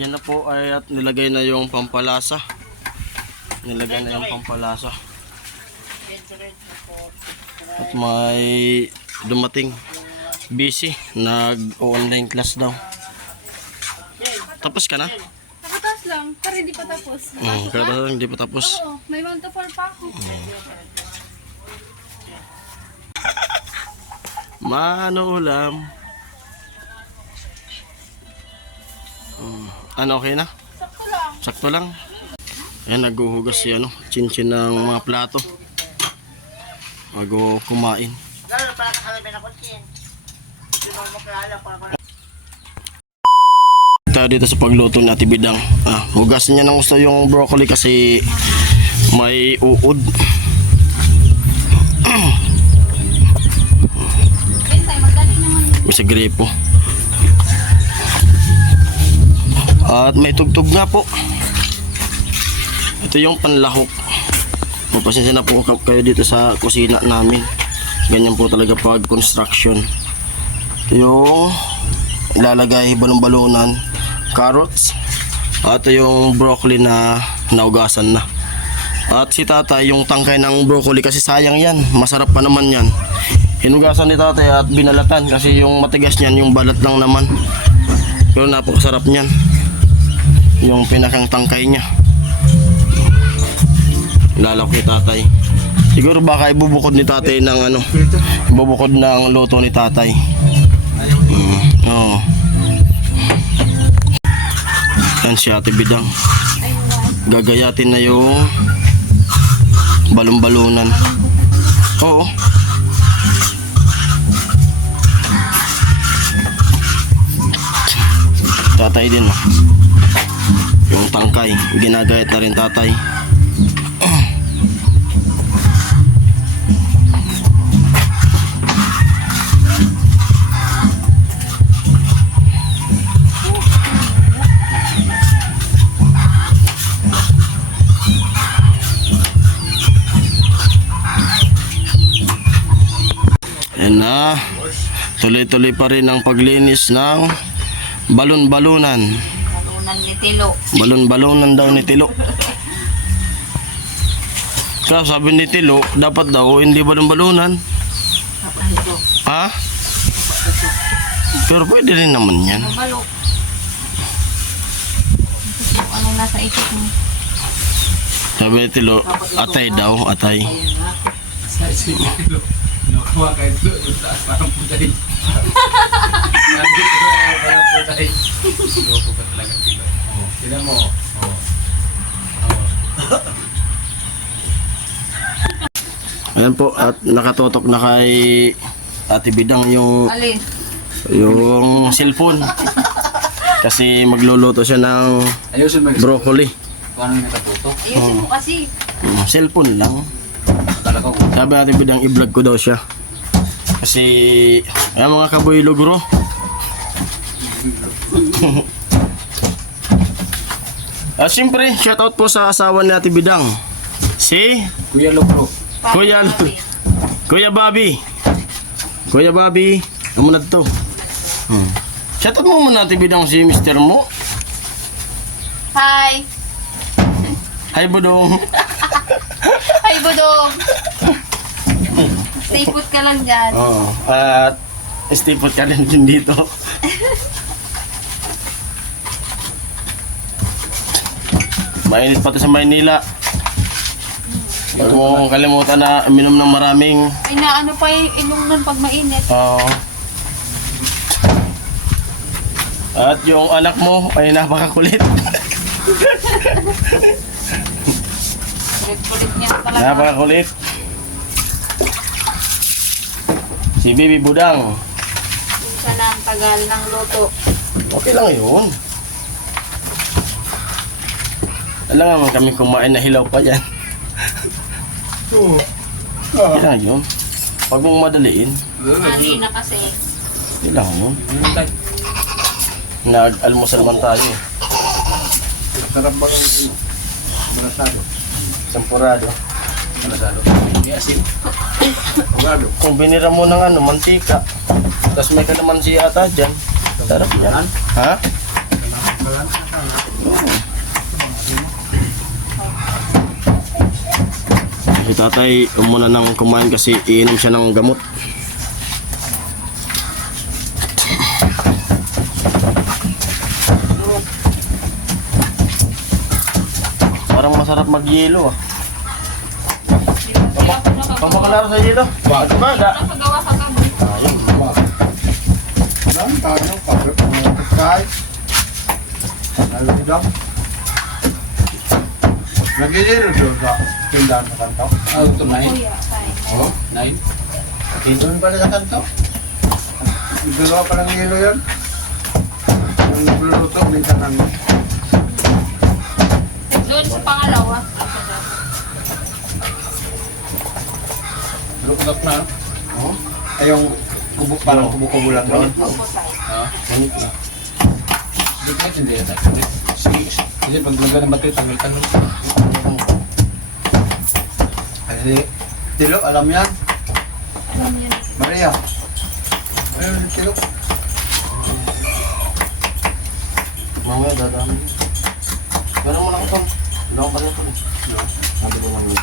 Yan na po ay at nilagay na yung pampalasa. Nilagay na yung pampalasa. At may dumating busy, nag-online class daw. Tapos ka na? Nakataas lang, pero hindi pa tapos. Kaya hindi pa tapos. Oo, may 1 to 4 pa ako. Mano ulam? Ano, okay na? Sakto lang. Sakto lang. Ayan, naghuhugas si chinchin ng mga plato. Bago kumain. Tayo dito sa pagluto ni Ate Bidang. Hugasin niya ng gusto yung broccoli kasi may uod. May sa gripo. At may tugtog nga po. Ito yung panlahok. Magpasensya na po kayo dito sa kusina namin. Ganyan po talaga pag construction. Yung ilalagay balon-balunan, carrots, at yung broccoli na naugasan na. At si tatay yung tangkay ng broccoli kasi sayang yan, masarap pa naman yan. Hinugasan ni tatay at binalatan kasi yung matigas niyan yung balat lang naman. Pero napakasarap niyan. Yung pinakang tangkay niya. Lalak ni tatay. Siguro baka ibubukod ni tatay ng ibubukod ng luto ni tatay. Oo. Yan si Ate Bidang. Gagayatin na yung balon-balunan. Oo. Tatay din. Yung tangkay, ginagayat na rin tatay. Yan na. Tuloy-tuloy pa rin ang paglinis ng balon-balunan. Balunan ni Tilo. Balon-balunan daw ni Tilo. Kaya sabi ni Tilo, dapat daw hindi balon-balunan. Ha? Pero pwede rin naman yan. Balok. Ano nasa isip mo? Sabi ni Tilo, atay daw, atay. Sa isip ni Tilo. Nakuha kayo ito. Taas parang putay. Nandito na parang putay. Loko ka talaga Tilo. Tignan mo. Ayan po, at nakatutok na kay Ate Bidang yung Alin? cellphone. Kasi magluluto siya ng Ayusin mo. broccoli. Kung ano yung nakatutok. Ayusin mo kasi. Cellphone lang. Talaga ko. Sabi Ate Bidang, i-vlog ko daw siya. Kasi, ayan mga kaboy lugro. Siyempre, shoutout po sa asawa ni Ate Bidang. Si Kuya Logro. Kuya Bobby. Kuya Bobby, kumunad to. Shoutout mo muna Ate Bidang si Mr. mo. Hi! Hi Budong. Hi, Budong! Stay put ka lang dyan. At stay put ka din dito. Mainit pa to sa Maynila. Huwag mong kalimutan na minom ng maraming. Ay na ano pa yung inom nun pag mainit. At yung anak mo ay napakakulit. Kulit niya talaga. Napakakulit. Si Bibi Budang. Minsan na ang tagal ng luto. Okay lang yun. Alam naman kami kumain na hilaw pa yan. Okay lang yun. Huwag mong madaliin. Mali na kasi. Okay lang yun. Nag-almusal man tayo. Sarap ba yung manasado? Sampurado. Manasado. May asin. Pagado. Kung binira mo ng mantika, tapos may kalamansi ata dyan. Sarap yan. Ha? Wala na sana. Si tatay muna nang kumain kasi iinom siya ng gamot. Parang masarap mag-yelo ah. Kaya ako Pamakalaro sa yelo. Bakit ba? nakagawa ka kami. Ayun. Saan tayo? Pagkakay. Nalagidam. Nagigiro doon sa tindahan sa kanto. Ah, ito na yun. Kuya, tayo. Oh, 9. Doon pala sa kanto. Dalawa pa ng yelo yan. Ang nagluluto, minsan ang... Doon sa pangalawa. Lukot na. Oh. Ay, yung kubo, parang kubo-kubo lang doon. Opo tayo. Ganit na. Hindi yan tayo. Kasi pag lagyan ng bato, tanggal-tanggal. Ay, Tilo, alam yan. Alam yan. Maria. Ayun, Tilo. Mamaya dadami. Meron mo lang ito. Wala akong kanito. Sabi ko lang yun.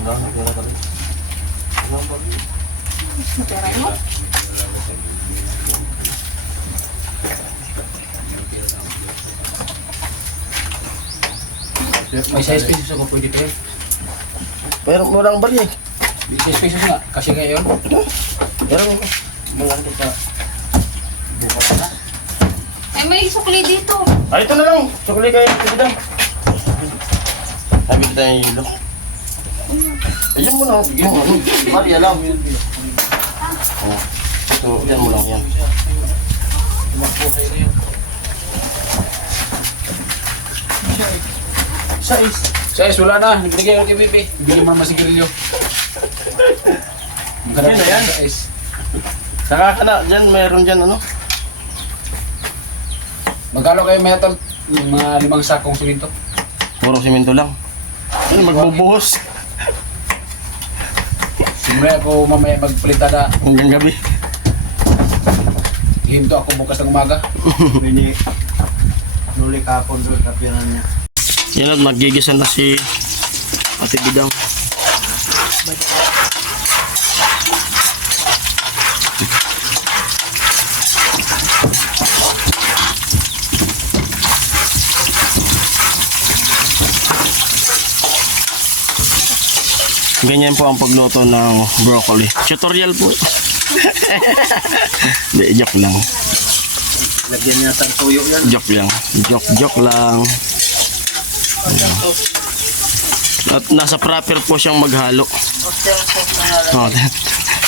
Wala, nagkira ka rin. Wala pa rin. Materay mo? May size pieces ako pwede kayo. Pero walang bali eh. May size pieces nga. Kasi ngayon. Pero malaki pa. Bukas na. Ay, may sukli dito. Ay, ito na lang. Sukuli kayo. Tignan. Sabi kita yung hilo. Ayun mo lang. Maria lang. Oh. Ito, yan mo lang yan. Size, wala na. Nagbigay ako kay Bibi. Bigyan mo naman si Grillo. Yun na yan. Size. Saka ka na. Dyan, meron dyan ano. Magkano kayo metal? Yung mga 5 sakong simento. Puro simento lang. Yun, magbubuhos. Simula ako mamaya magpalitada. Hanggang gabi. Hinto ako bukas ng umaga. Bini nuli kapon doon sa piyanan niya. Yan at magigisan na si Ate Bidang. Ganyan po ang pagluto ng broccoli. Tutorial po. Hindi, joke lang. Lagyan niya ng tuyo yan. Joke lang. Joke lang. At nasa proper po siyang maghalo. Oh,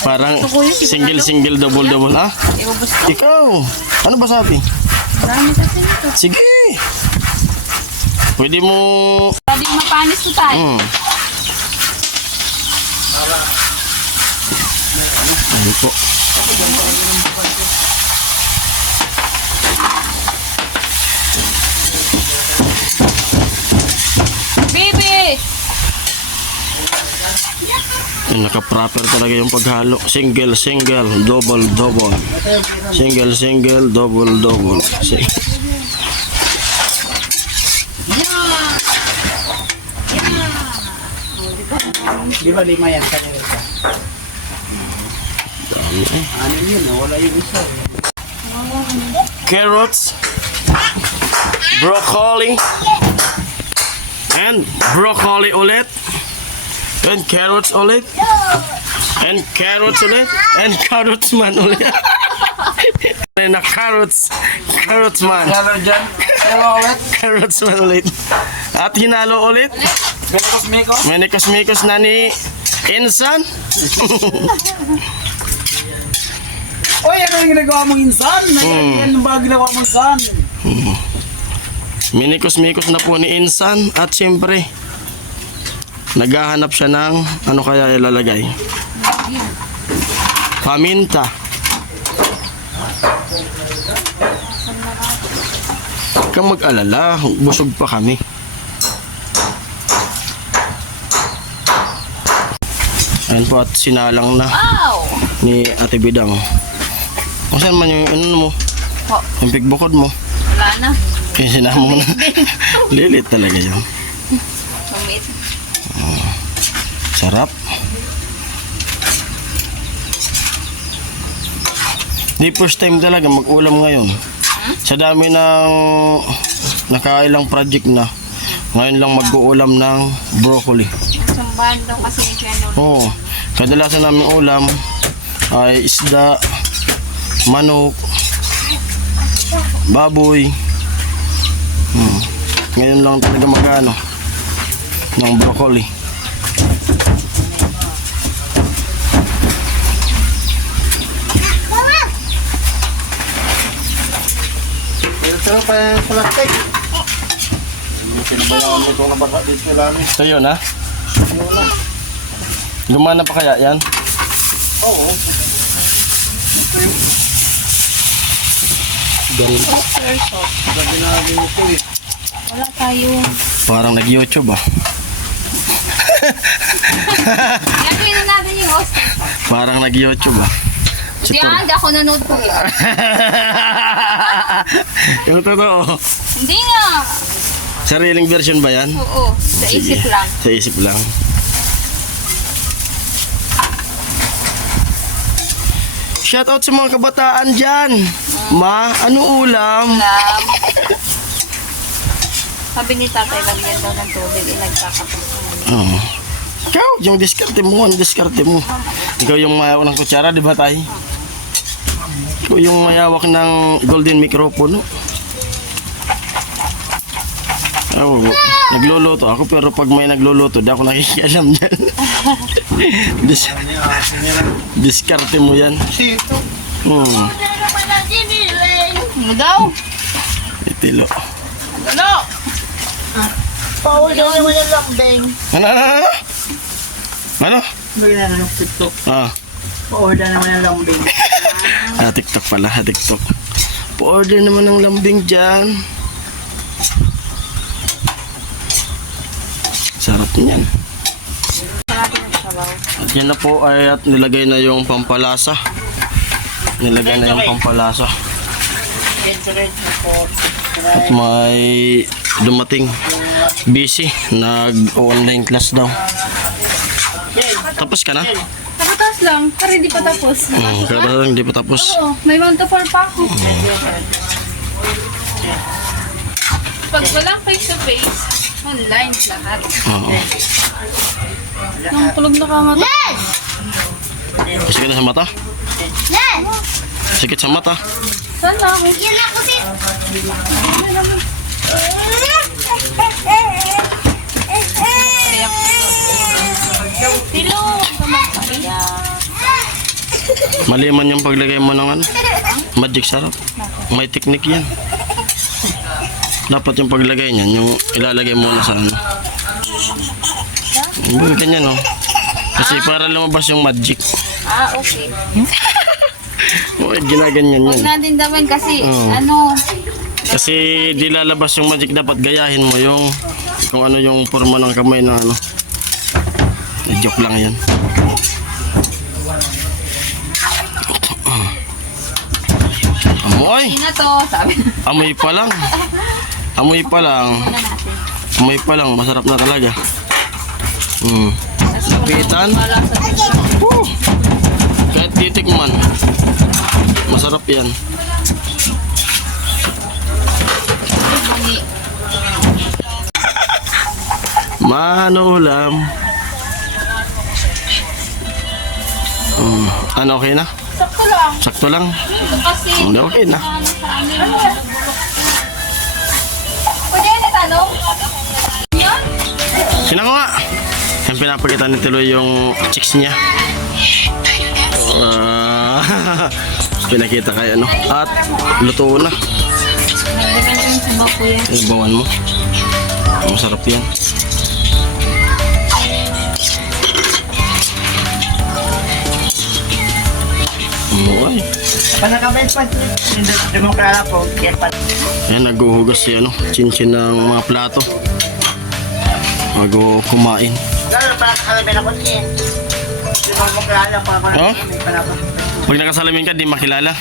parang single, double. Ah? Iubos ko. Ikaw! Ano ba sabi? Marami kasi nito. Sige! Pwede mo... Pwede mapanis ko tayo. Ayun po. Baby! Naka-proper talaga yung paghalo. Single, double. Single, double. Di ba 5 yan kanina isa? Ano yun? Wala yung isa. Carrots, broccoli, and broccoli ulit, and carrots ulit, and carrots ulit, and carrots man ulit. Na carrots man. Hello dyan. Hello ulit. Carrots man ulit. At hinalo ulit. Menikos na ni Insan. Oy, ano yung ginagawa mong insan? Ano ba ginagawa mong insan? Minikos na po ni Insan. At siyempre, naghahanap siya ng ano kaya ilalagay. Paminta. Huwag kang mag-alala, busog pa kami. Ayan po at sinalang na Wow! ni Ate Bidang. Kung saan man yung ano mo, Po. yung pigbukod mo. sana. Kaya sinama mo na. Lilit talaga yun. Sumit. Sarap. Di first time talaga mag-ulam ngayon. Sa dami ng nakailang project na, ngayon lang mag-uulam ng broccoli. Sumbahan daw kasi ni Kuya Nor. Oo. Kadalasan namin ulam ay isda, manok, baboy. Ngayon lang talaga mag-ano ng broccoli. Pero pa yung plastic. Pinabayaan mo itong nabaka dito lang. Ito yun, ha? Gumana pa kaya yan? Oo. Ganun. Sabi namin ito eh. Wala tayo. Parang nag-YouTube, ah. Lagyan na natin yung oyster. Parang nag-YouTube, ah. Di ako nanood ko eh. Yung totoo. Hindi nga. Sariling version ba yan? Oo. Sa isip lang. Sa isip lang. Shoutout sa mga kabataan dyan. Ma, ano ulam? Sabi ni tatay, lagyan daw ng tubig. Nagkakapos. Oh. Ikaw, yung diskarte mo, ano diskarte mo? Ikaw yung mayawak ng kutsara, di ba tayo? Ikaw yung mayawak ng golden microphone, no? Oh, nagluluto ako, pero pag may nagluluto, di ako nakikialam dyan. Diskarte mo yan. Sito. Ano daw? Itilo. Ano? Paul daw naman yung lambing. Ano? Ano? Bigyan na ng TikTok. Ah, Pa-order naman yung lambing. TikTok pala, TikTok. Pa-order naman ng lambing dyan. Sarap niyan. At yan na po ay at nilagay na yung pampalasa. Nilagay na yung pampalasa. Red na po. At may dumating busy, nag-online class daw. Tapos ka na? Nakatas lang. Pero hindi pa tapos. Kaya hindi pa tapos. Oo. May mantapal pa ako. Pag walang face-to-face, online lahat. Oo. Nang kulog na kamata. Sakit na sa mata? Sakit sa mata? Saan na ako? Yan ako si... Tilo. Kamakaya. Maliman yung paglagay mo ng ano? Magic sarap. May technique yan. Dapat yung paglagay niyan, yung ilalagay mo na sa ano. Yung ganyan, no? Kasi para lumabas yung magic. Ah, okay. O, ginaganyan Huwag yun. natin daman kasi, Mm. ano, Kasi di lalabas yung magic, dapat gayahin mo yung kung ano yung forma ng kamay na ano. Joke lang yan. Amoy! na to, sabi na Amoy pa lang. Amoy pa lang. natin. Amoy pa lang. Masarap na talaga. Lapitan. Wala sa Kahit titikman. Masarap yan. bungi. Mano ulam. Ano, okay na? Sakto lang. Sakto lang. Ito kasi, Hindi, okay na. ano sa amin, pwede yan itanong? Yun? Sino ko nga? Yung pinapakita ni Tiloy yung chicks niya. Pinakita kay ano. At luto na. Nagdepende yung sa bako yan. Ibawan mo. Masarap yan. Ay. Panakabay pa. Hindi mo kaya po. Kaya pa. Ayan, naghuhugas si ano, chinchin ng mga plato. Bago kumain. Lalo para kakalabi na ko siya. Hindi mo kaya pa. Oh? Panakabay. Pag nakasalamin ka, di makilala.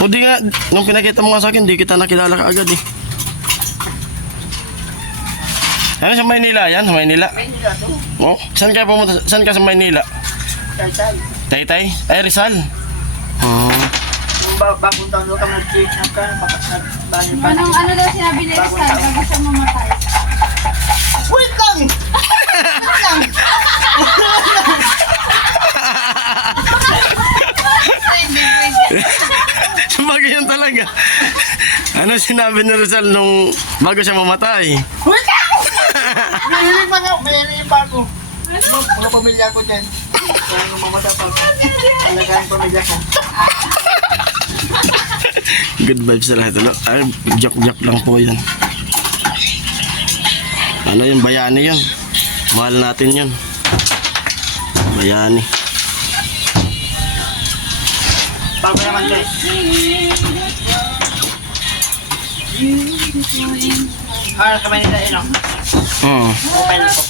O di nga, nung pinakita mo nga sa akin, di kita nakilala ka agad eh. Ano sa Maynila yan? Sa Maynila? Maynila to. Oh, saan ka pumunta? Saan ka sa Maynila? Tay-tay. Taytay? Ay, Rizal. Kung bagong taon ka mag-check na ka, bakit ba? Anong ano daw sinabi ni Rizal bago siya mamatay? Wait lang! Wait lang! Sabagay yun talaga. Ano sinabi ni Rizal nung bago siya mamatay? Wait lang! Mahilig man ako, mahilig pa ako. Mga pamilya ko dyan. Kaya nung mamata pa ako, alagaan pamilya ko. Good vibes sa lahat. Ano? Ay, joke-joke lang po yan. Ano yun? Bayani yun. Mahal natin yun. Bayani. Bago naman dyan. Kamay nila yun, no? Oo. Mobile ko.